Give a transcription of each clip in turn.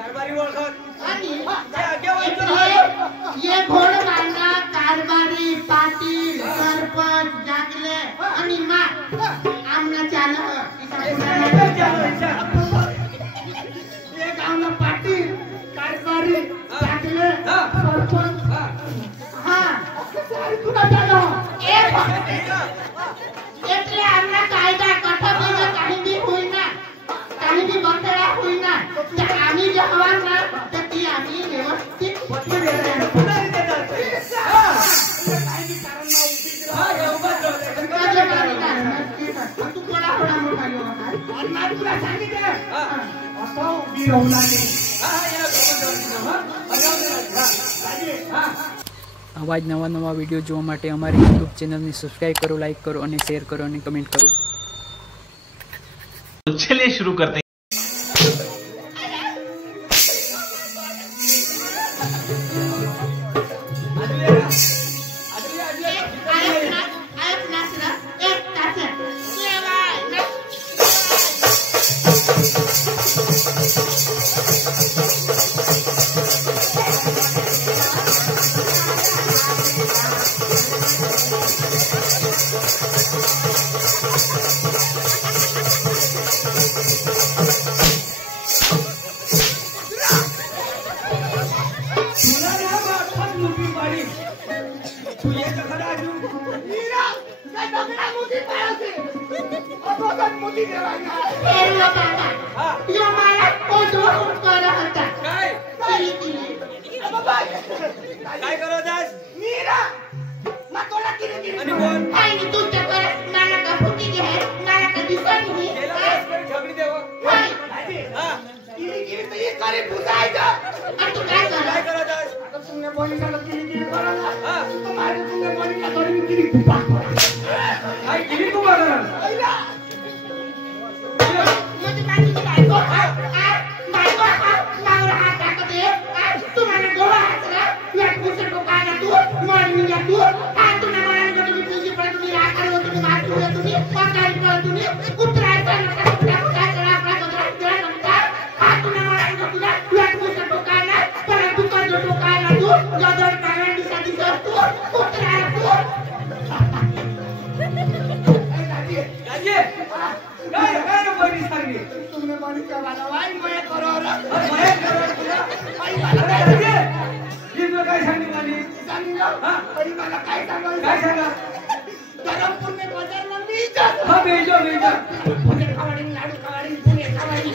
कारभारी ओळखत आणि ये घोडबांधा कारभारी पाटील सरपंच जागले आणि मा आमना चालक एक आमना पाटील कारभारी जागले सरपंच हा तुला चालो એટલે આમના કાયદા કઠોર काही भी होईना काही भी बंदरा होईना तर आम्ही जे हवार ना तर ती आम्ही व्यवस्थित पटवून देणार तू कोणा कोणा म्हणा तुला सांगितलं असं उभी राहू लागली आवा ज नवा नवा विडियो જોવા માટે અમારી YouTube ચેનલને સબસ્ક્રાઇબ કરો, લાઈક કરો અને શેર કરો અને કમેન્ટ કરો। तो चलिए शुरू करते हैं। काय करत आहेस मीरा ना तोला किती आणि बोल काय नी तू चक्कर नाना का फुटी के है नाना का दिसत नहीं गेला बस पण झगडी देव हाय हां किती तर ये करे बुझायचा आणि तू काय करत आहेस आता तुमने बोलिला किती करा हां तुम्हारे तुमने बोलिला थोड़ी भी किती फुपा काय किती तू बघा आईला मुझे मानी की बायको बायको मावरा हात टाकते तुम्हाला गोवा हातला एक पुस्तक टोकायला तू मॉर्निंग या तू तू ना मला तुम्ही पूजी पण तुम्ही राखा होते तुम्ही मार ठेवले तुम्ही पकाई पण तुम्ही उतरायचा नका काय करा आपला कोणता नंतर तू ना मला तुला एक पुस्तक टोकायला पण तू पण टोकायला तू गदर काढून दिसती तू उतरायला तू गाजे काय काय बोली सांगी तुमने बोली का वाला वाई मैं करो रे मैं करो आई वाला गाजे ये तो काय सांगी मानी सांगितलं हां तरी मला काय सांगाल काय सांगा गरम पुणे बाजारला मी जात हा बेजो पुणे खावाडी लाडू खावाडी पुणे खावाडी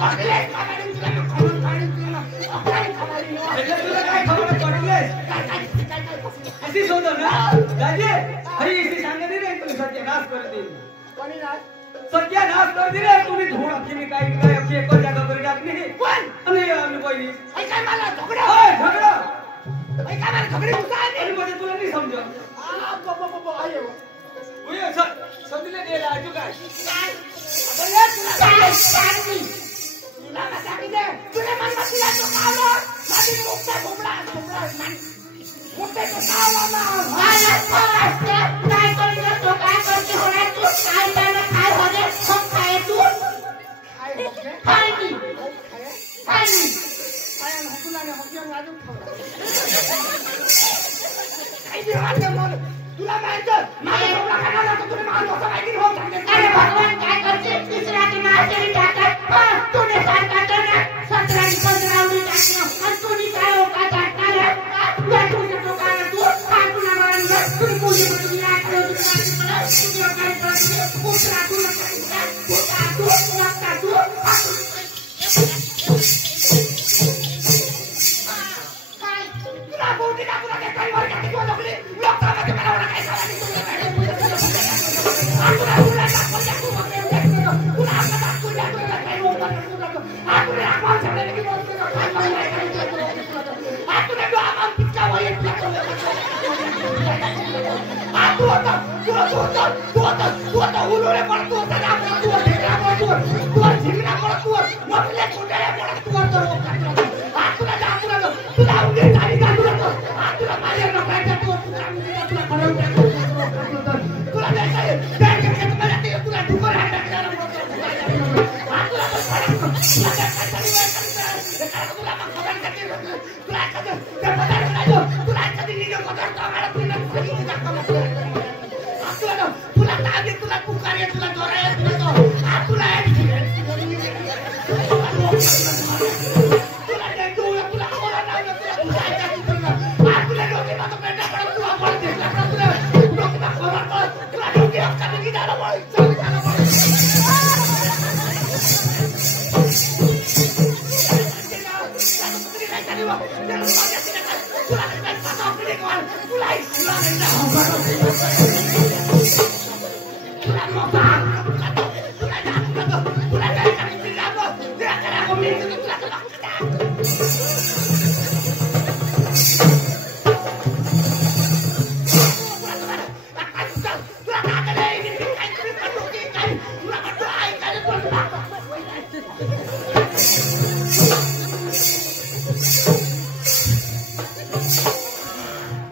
कॉकलेट खावाडी तुला खावाडी तुला अप्लाई खावाडी तुला काय खबर पडले अशी शोध ना गाजे हरी इसी सांगते रे तुम्ही सत्यानाश कर दे कोणी ना सत्यानाश कर दे रे तुम्ही धोड तुम्ही काय काय अशी एक जागा वर टाकली कोण आणि आम्ही पहिली ऐ काय मला झगडा ओय झगडा ऐ काय मला झगडी उसाय आणि मध्ये तुला नाही समजा बाबा आयो ओय सर समजले गेला आजू काय अबे तुला काय सांगली तुला का सांगितलं तुला मन बसला तो कावला माझी मुक्ता घोबडा मन मुक्ता तो कावला ना काय करतो तो काय करते होणार तू काय त्याला काय होते सब खाय तू काय नाही काय हकुलाने हकुलाने अजून काय देवाचं मन तुला माहित माझा घोबडा खाणार तर तुला मार कसं माहिती हो अरे भगवान काय करते तिसरा की मारते टाकत तूने सांगा तर ना 17 आणि 15 उडी टाकलं आणि तुम्ही काय होता टाकणार या तुझ्या टोकाला तू काय तुला मारलं तुम्ही मुली म्हणून नाही करत तुम्ही काय करते पुत्रा तुला तू तुला बोलते ना तुला काय काय वर टाकली किंवा नकली लोकांना मला काय सांगायचं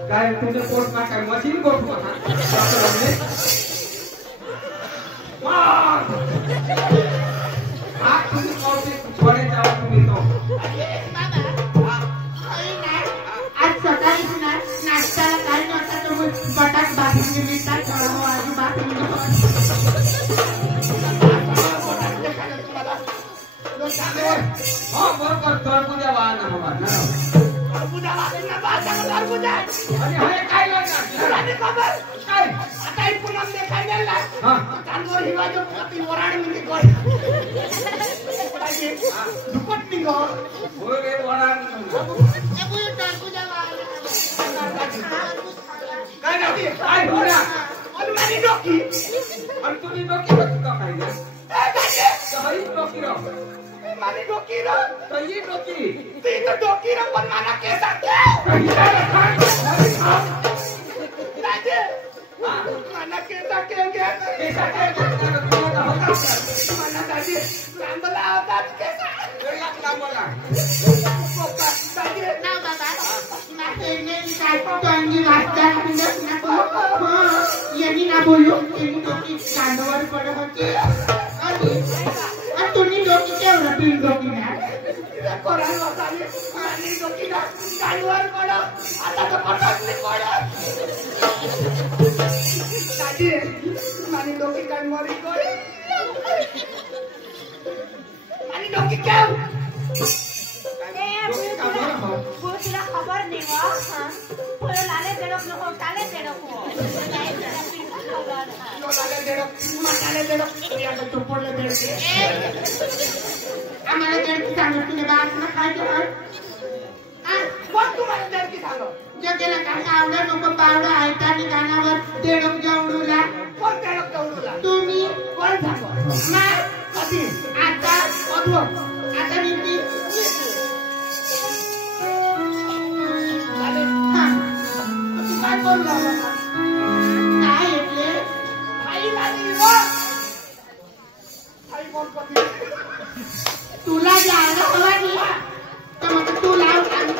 काय तुमच्या पोटमा काय मशीन गोठवा तुम्ही कॉफी थोडे जावा तुम्ही तो आज सकाळी नाश्त्याला काय नव्हता तो बटाट भाकरी मिळतात आजू भाकरी हो बरोबर तरबुजा वाहन बाबा आणि हे काय लागणार काय आता ही पुन्हा देखाय गेला हा तांदूळ हिवायचं ती वराड म्हणजे काय दुपट निघो बोल रे वडान काय नाही काय होणार अनुमानी डोकी आणि तुम्ही डोकी बघ का काय ना काही डोकी रो मानी डोकी रो काही डोकी ती तो डोकी रो पण माना केसा राजे माना केसा केंगे पैसा काय करणार तुम्हाला होता माना दादी लांबला होतात केसा वेळात लांबला दादी ना बाबा ना तेने काय टोंगी वाजता ना यांनी ना बोलू यांनी डोकी कांदवर पडत होते आणि तुम्ही डोकी केवढं पिन डोकी ना कोराल वाचाले आणि डोकी ना कांदवर पडत आता तर पटत नाही पडत दादी मानी डोकी कांदवर कोरी मानी डोकी केव तुला खबर नाही लाले देडक नको टाले देडक आम्हाला देडकी सांगत तुला बात ना काय केलं मग तुम्हाला देडकी सांगो जगेला काय आवडा नको पावडा ऐका आणि गाण्यावर देडक जेवढूला कोण देडक जेवढूला तुम्ही कोण सांगो मग कधी आता अधू आता नीती काय करू लागला काय येते आई लागली आई कोण पती तुला जायला हवा नाही तर मग तू लाव आणि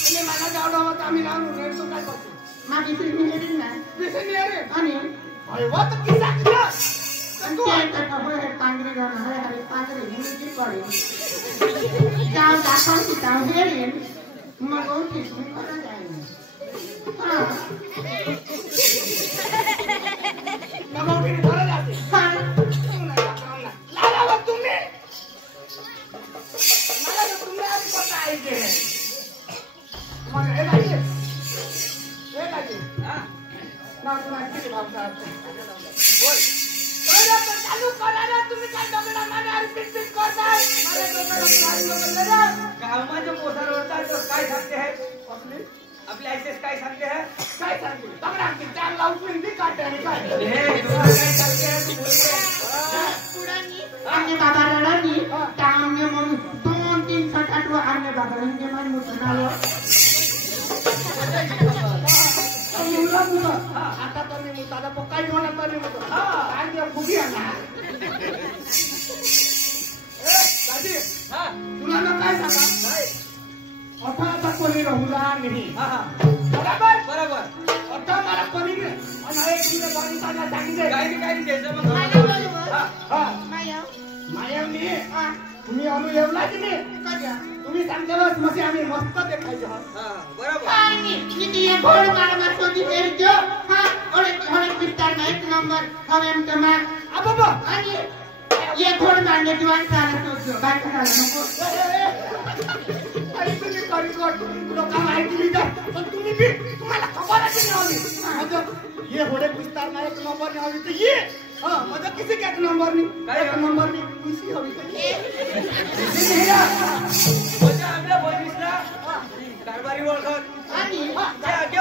म्हणजे मला जावं होतं आम्ही लावून रेड तो काय करतो माझी फिल्मी हेरी ना फिल्मी हेरी आणि वा तर किसा आणि ते तर होय पांगरे गाणं होय हरे पांगरे मुलगी पडे जाव दाखवून तिथं हेरी मग ओळखी करा जाईल गावामध्ये पोसार होता तो काय सांगते आहे आपले आयसेस काय सांगते आहे काय सांगते तगडा की चार लावून ती काढते आणि काय हे तुम्हाला काय सांगते आहे अन्य बाबा रडानी तांगे मग 2-3 सात आठ अन्य बाबा रंगे मन मुतनालो आता तर मी मुताला पक्का जोडा तर मी मुतो आज फुगी आला दादी तुला ना काय सांगा नाही आता आता कोणी राहुला नाही बरोबर बरोबर आता मला कोणी आणि एक दिवस बारी सांगा सांगितले काय नाही द्यायचं मग मायावनी तुम्ही आम्ही येवला की नाही तुम्ही सांगल्यावर मसे आम्ही मस्त देखायचो हा बरोबर आणि किती एक घोड मारमा सोदी देरजो हा ओळे ओळे विस्तार में एक नंबर हमें तमा बाबा आणि ये घोड मारने दिवान साला तो काय करायला नको आई तुम्ही करी लोक माहिती लिहिता पण तुम्ही बी तुम्हाला खबर आहे की नाही मतलब ये घोडे विस्तार में एक नंबर नहीं होगी तो ये हाँ मतलब किसी का एक नंबर नहीं किसी होगी तो ये म्हणजे आपल्या बहिणीला कारभारी ओळखत आणि ते आगे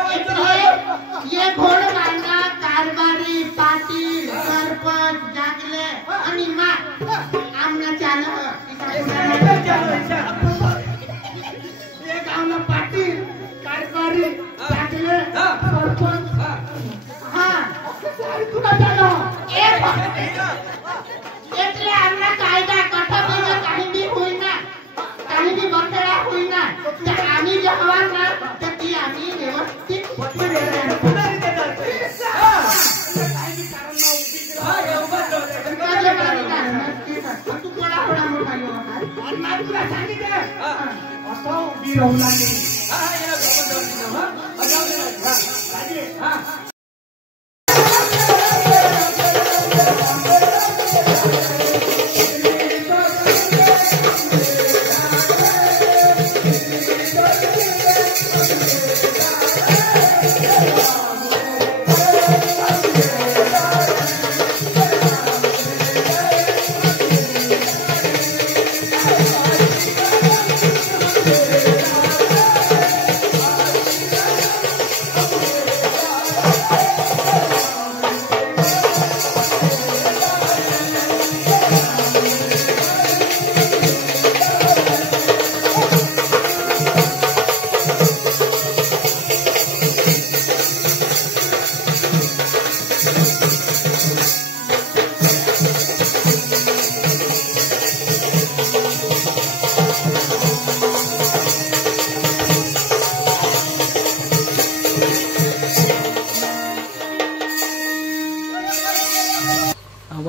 ये घोड मारना कारभारी पाटील सरपंच जागले आणि मा आमना चालक एक आमना पाटील कारभारी जागले सरपंच हा तुला चालो એટલે આમના કાયદા કટોકટીનો काही बी होईना काही बी बंदरा होईना तर आम्ही जे हवा ना तर ती आम्ही व्यवस्थित पटवून देणार तू कोणा कोणा मोठा आणि मला तुला सांगितलं असं उभी राहू लागली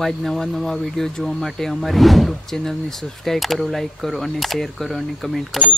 આવા જ નવા વિડીયો જોવા માટે અમારી યુટ્યુબ ચેનલને સબસ્ક્રાઈબ કરો, લાઈક કરો અને શેર કરો અને કમેન્ટ કરો.